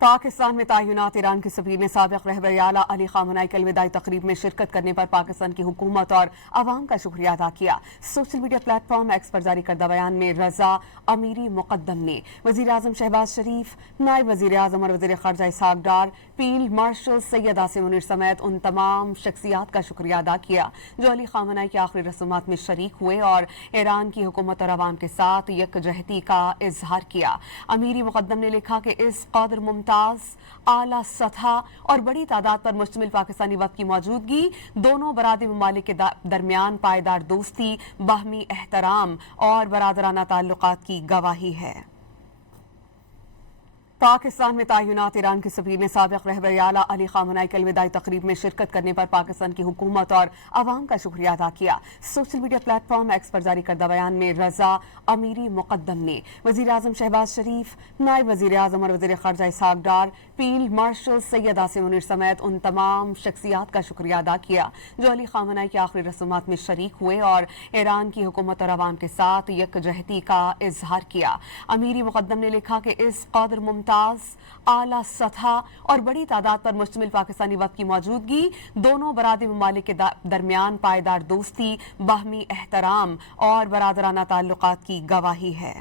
पाकिस्तान में तैनात ईरान के सफीर ने साबिक रहबर आला अली खामनेई की अलविदाई तकरीब में शिरकत करने पर पाकिस्तान की हुकूमत और अवाम का शुक्रिया अदा किया। सोशल मीडिया प्लेटफॉर्म एक्स पर जारी करदा बयान में रजा अमीरी मुकद्दम ने वजीर आजम शहबाज शरीफ, नायब वजीर आजम और वजीर खारजा इसहाक डार, फील्ड मार्शल सैयद आसिम मुनीर समेत उन तमाम शख्सियात का शुक्रिया अदा किया जो अली खामनेई की आखिरी रसूमात में शरीक हुए और ईरान की हुकूमत और अवाम के साथ यकजहती का इजहार किया। अमीरी मुकद्दम ने लिखा कि इस कदर मुमताज, आला सतह और बड़ी तादाद पर मुश्तमिल पाकिस्तानी वक्त की मौजूदगी दोनों बरादरी ममालिक के दरमियान पायदार दोस्ती, बाहमी एहतराम और बरादराना ताल्लुकात की गवाही है। पाकिस्तान में तैनात ईरान के सफीर ने साबिक रहबर आला अली खामनेई की अलविदाई तकरीब में शिरकत करने पर पाकिस्तान की हुकूमत और अवाम का शुक्रिया अदा किया। सोशल मीडिया प्लेटफॉर्म एक्स पर जारी करदा बयान में रजा अमीरी मुकद्दम ने वजीर आजम शहबाज शरीफ, नायब वजीर आजम और वजीर खारजा इसहाक डार, फील्ड मार्शल सैयद आसिम मुनीर समेत उन तमाम शख्सियात का शुक्रिया अदा किया जो अली खामनेई की आखिरी रसूमात में शरीक हुए और ईरान की हुकूमत और अवाम के साथ यकजहती का इजहार किया। अमीरी मुकद्दम ने लिखा कि इस कदर मुमताज, आला सतह और बड़ी तादाद पर मुश्तमिल पाकिस्तानी वक्त की मौजूदगी दोनों बरादरी ममालिक के दरमियान पायदार दोस्ती, बाहमी एहतराम और बरादराना ताल्लुकात की गवाही है।